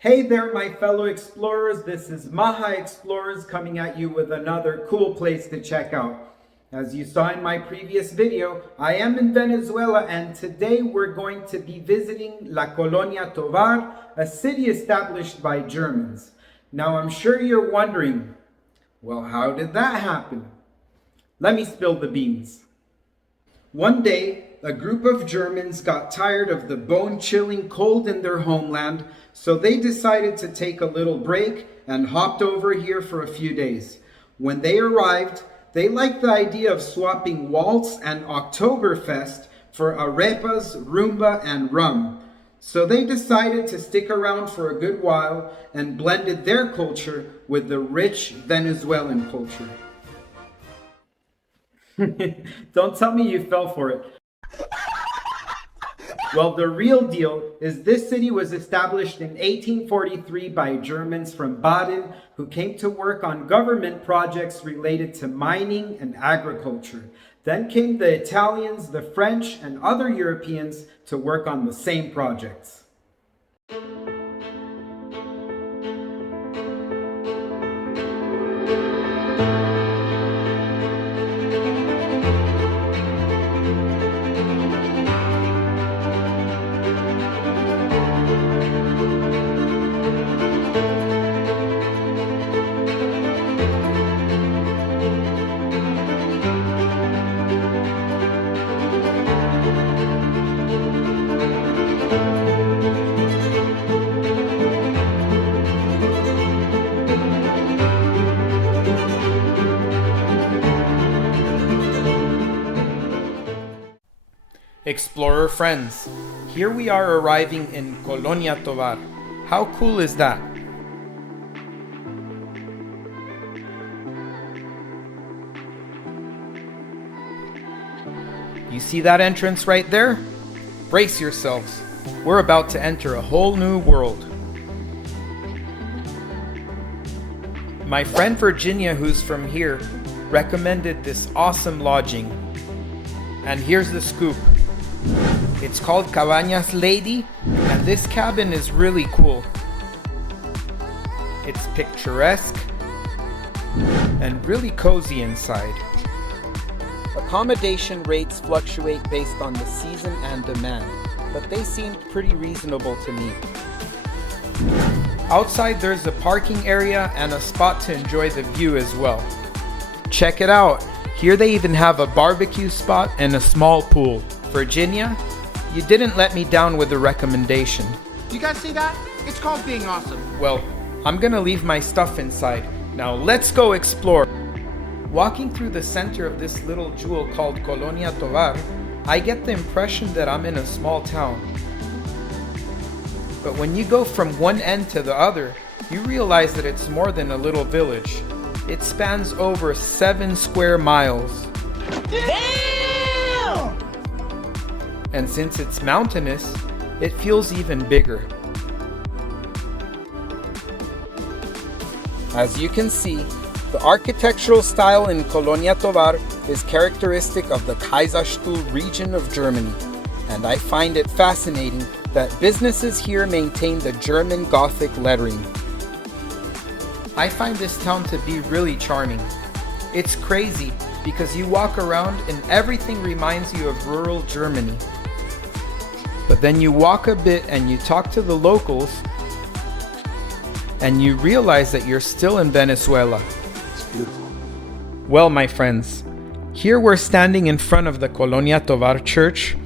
Hey there, my fellow explorers. This is Maha Explorers coming at you with another cool place to check out. As you saw in my previous video, I am in Venezuela, and today we're going to be visiting La Colonia Tovar, a city established by Germans. Now I'm sure you're wondering, well, how did that happen? Let me spill the beans. One day, a group of Germans got tired of the bone-chilling cold in their homeland, so they decided to take a little break and hopped over here for a few days. When they arrived, they liked the idea of swapping waltz and Oktoberfest for arepas, rumba, and rum. So they decided to stick around for a good while and blended their culture with the rich Venezuelan culture. Don't tell me you fell for it. Well, the real deal is this city was established in 1843 by Germans from Baden who came to work on government projects related to mining and agriculture. Then came the Italians, the French, and other Europeans to work on the same projects. Explorer friends, here we are arriving in Colonia Tovar. How cool is that? You see that entrance right there? Brace yourselves. We're about to enter a whole new world. My friend Virginia, who's from here, recommended this awesome lodging. And here's the scoop. It's called Cabañas Leidy, and this cabin is really cool. It's picturesque and really cozy inside. Accommodation rates fluctuate based on the season and demand, but they seemed pretty reasonable to me. Outside there's a parking area and a spot to enjoy the view as well. Check it out! Here they even have a barbecue spot and a small pool. Virginia, you didn't let me down with a recommendation. You guys see that? It's called being awesome. Well, I'm gonna leave my stuff inside. Now let's go explore. Walking through the center of this little jewel called Colonia Tovar, I get the impression that I'm in a small town. But when you go from one end to the other, you realize that it's more than a little village. It spans over 7 square miles. Damn! And since it's mountainous, it feels even bigger. As you can see, the architectural style in Colonia Tovar is characteristic of the Kaiserstuhl region of Germany, and I find it fascinating that businesses here maintain the German Gothic lettering. I find this town to be really charming. It's crazy because you walk around and everything reminds you of rural Germany. But then you walk a bit and you talk to the locals and you realize that you're still in Venezuela. It's beautiful. Well, my friends, here we're standing in front of the Colonia Tovar church.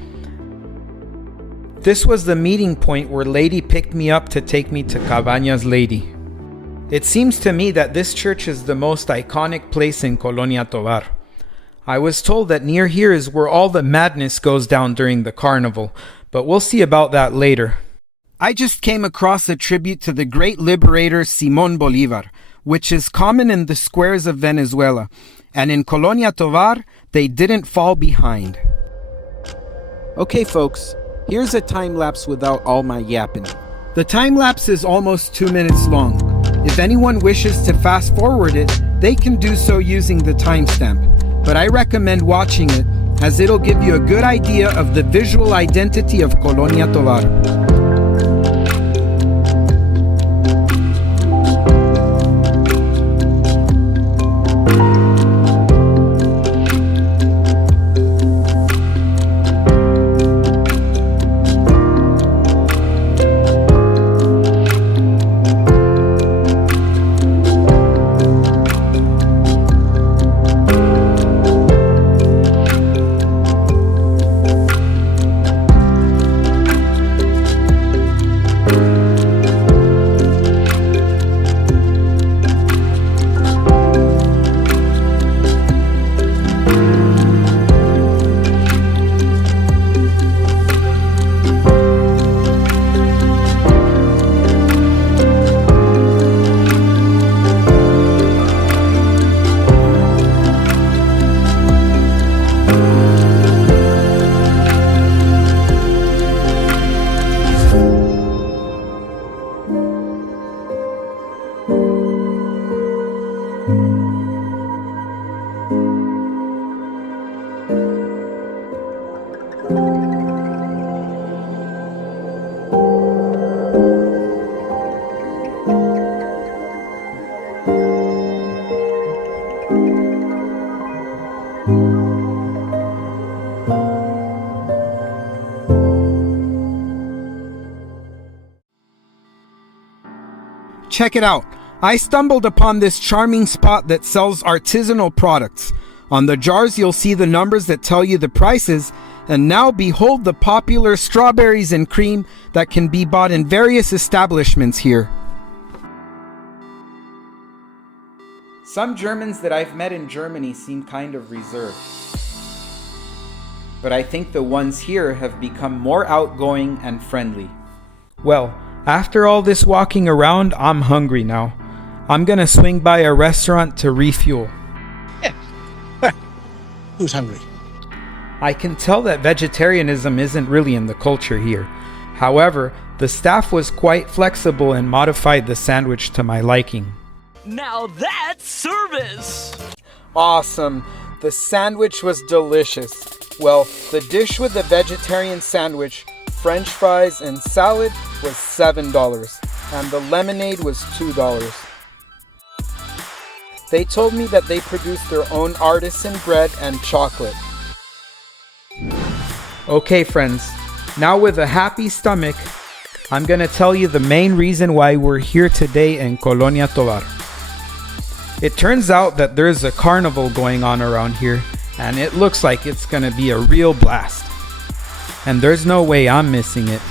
This was the meeting point where Leidy picked me up to take me to Cabañas Leidy. It seems to me that this church is the most iconic place in Colonia Tovar. I was told that near here is where all the madness goes down during the carnival, but we'll see about that later. I just came across a tribute to the great liberator Simón Bolívar, which is common in the squares of Venezuela, and in Colonia Tovar, they didn't fall behind. Okay folks, here's a time-lapse without all my yapping. The time-lapse is almost 2 minutes long. If anyone wishes to fast forward it, they can do so using the timestamp, but I recommend watching it as it'll give you a good idea of the visual identity of Colonia Tovar. Check it out. I stumbled upon this charming spot that sells artisanal products. On the jars, you'll see the numbers that tell you the prices. And now behold the popular strawberries and cream that can be bought in various establishments here. Some Germans that I've met in Germany seem kind of reserved. But I think the ones here have become more outgoing and friendly. Well, after all this walking around, I'm hungry now. I'm gonna swing by a restaurant to refuel. Who's hungry? I can tell that vegetarianism isn't really in the culture here. However, the staff was quite flexible and modified the sandwich to my liking. Now that's service! Awesome! The sandwich was delicious. Well, the dish with the vegetarian sandwich, French fries, and salad was $7, and the lemonade was $2. They told me that they produce their own artisan bread and chocolate. Okay friends, now with a happy stomach, I'm gonna tell you the main reason why we're here today in Colonia Tovar. It turns out that there's a carnival going on around here, and it looks like it's gonna be a real blast. And there's no way I'm missing it.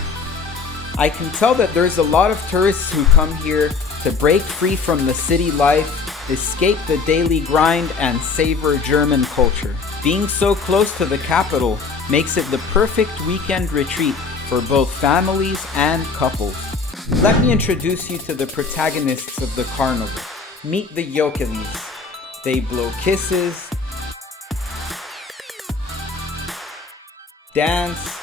I can tell that there's a lot of tourists who come here to break free from the city life, escape the daily grind, and savor German culture. Being so close to the capital makes it the perfect weekend retreat for both families and couples. Let me introduce you to the protagonists of the carnival. Meet the yokelis. They blow kisses, dance,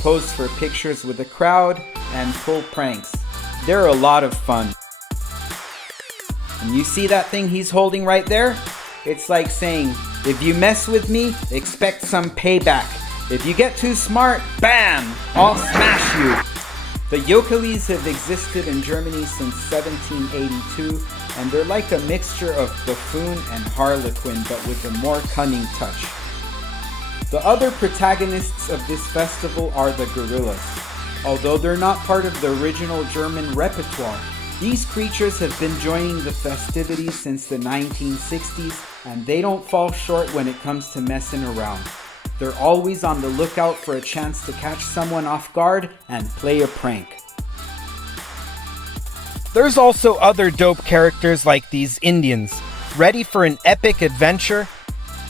pose for pictures with the crowd, and pull pranks. They're a lot of fun. And you see that thing he's holding right there? It's like saying, if you mess with me, expect some payback. If you get too smart, bam, I'll smash you. The yokelis have existed in Germany since 1782, and they're like a mixture of buffoon and harlequin, but with a more cunning touch. The other protagonists of this festival are the gorillas. Although they're not part of the original German repertoire, these creatures have been joining the festivities since the 1960s, and they don't fall short when it comes to messing around. They're always on the lookout for a chance to catch someone off guard and play a prank. There's also other dope characters like these Indians, ready for an epic adventure,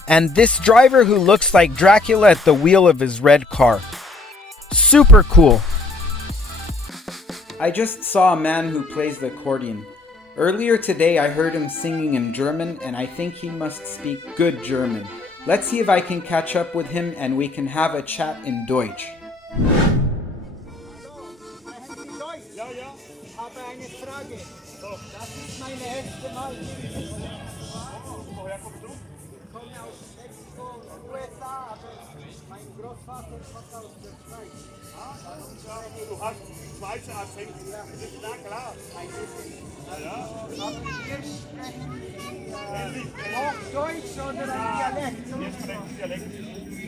and this driver who looks like Dracula at the wheel of his red car. Super cool. I just saw a man who plays the accordion. Earlier today I heard him singing in German, and I think he must speak good German. Let's see if I can catch up with him and we can have a chat in Deutsch. Ja, ja, ich habe eine Frage. Das ist meine erste Mal hier. Woher kommst du? Ich komme aus Mexiko und USA, aber mein Großvater kommt aus der Schweiz. Du hast Schweizer Akzent. Ja, klar. Ein bisschen. Ja. Aber wir sprechen Hochdeutsch oder ein Dialekt? Wir sprechen Dialekt.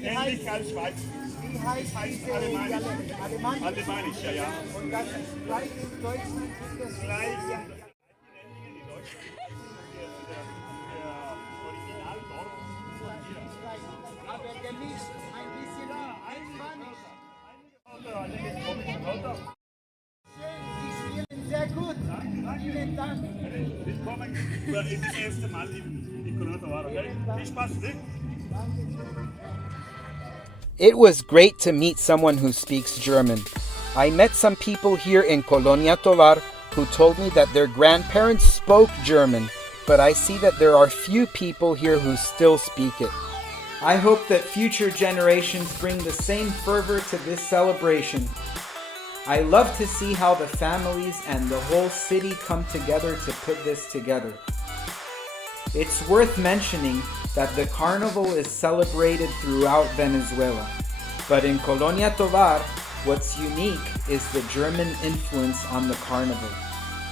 Ähnlich als Schweiz. Wie heißt diese Dialekt? Alemannisch? Alemannisch, ja, ja. Und das ist gleich in Deutschland gibt es Gleich die Deutschen. Der Originalton. aber gemischt, ein bisschen Spanisch. Einige kommen von Holland. Sie spielen sehr gut. Vielen Dank. Willkommen. Es ist das erste Mal in Colonia Tovar, okay? Viel Spaß, ne? It was great to meet someone who speaks German. I met some people here in Colonia Tovar who told me that their grandparents spoke German, but I see that there are few people here who still speak it. I hope that future generations bring the same fervor to this celebration. I love to see how the families and the whole city come together to put this together. It's worth mentioning that the carnival is celebrated throughout Venezuela. But in Colonia Tovar, what's unique is the German influence on the carnival.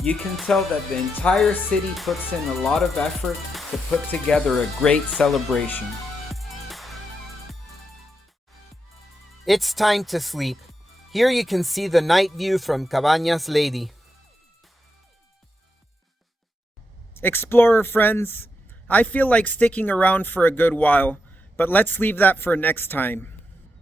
You can tell that the entire city puts in a lot of effort to put together a great celebration. It's time to sleep. Here you can see the night view from Cabañas, Leidy. Explorer friends, I feel like sticking around for a good while, but let's leave that for next time.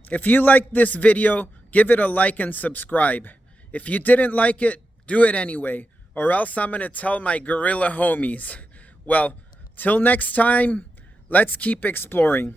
If you liked this video, give it a like and subscribe. If you didn't like it, do it anyway, or else I'm gonna tell my gorilla homies. Well, till next time, let's keep exploring.